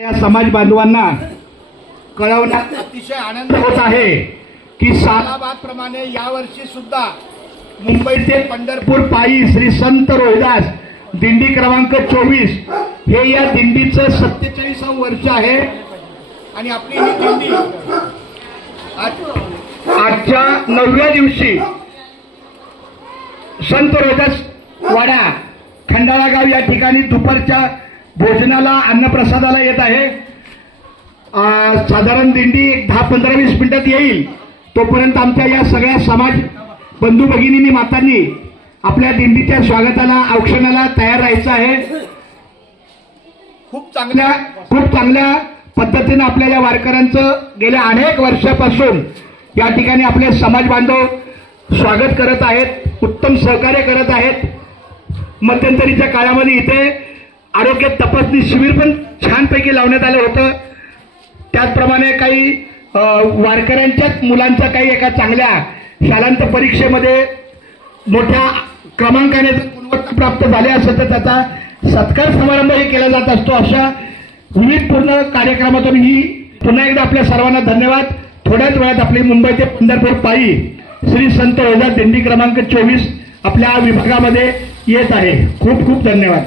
या समाज बांधवांना कळवण्यात अतिशय आनंद होत आहे की सालाबादप्रमाणे यावर्षी सुद्धा मुंबई ते पंढरपूर पायी श्री संत रोहिदास दिंडी क्रमांक 24 हे या दिंडीचं 47वं वर्ष आहे आणि आपली ही दिंडी आजच्या 9व्या दिवशी संत रोहिदास वाडा खंडाळा गाव या ठिकाणी दुपारच्या भोजनाला अन्नप्रसादाला येत आहे। साधारण दिंडी 10-15-20 मिनिटात येईल। तोपर्यंत आमच्या या सगळ्या समाज बंधू भगिनींनी मातांनी आपल्या दिंडीच्या स्वागताला औक्षणाला तयार राहायचं आहे। खूप चांगल्या पद्धतीने आपल्या या वारकऱ्यांचं गेल्या अनेक वर्षापासून या ठिकाणी आपले समाज बांधव स्वागत करत आहेत, उत्तम सहकार्य करत आहेत। मध्यंतरीच्या काळामध्ये इथे आरोग्य तपासणी शिबिर पण छानपैकी लावण्यात आलं होतं। त्याचप्रमाणे काही वारकऱ्यांच्याच मुलांचा काही एका चांगल्या शालांत परीक्षेमध्ये मोठ्या क्रमांकाने गुणवत्ता प्राप्त झाले असेल तर त्याचा सत्कार समारंभही केला जात असतो। अशा विविधपूर्ण कार्यक्रमातून ही पुन्हा एकदा आपल्या सर्वांना धन्यवाद। थोड्याच वेळात आपली मुंबई ते पंढरपूर पायी श्री संत रोहिदास दिंडी क्रमांक 24 आपल्या विभागामध्ये येत आहे। खूप खूप धन्यवाद।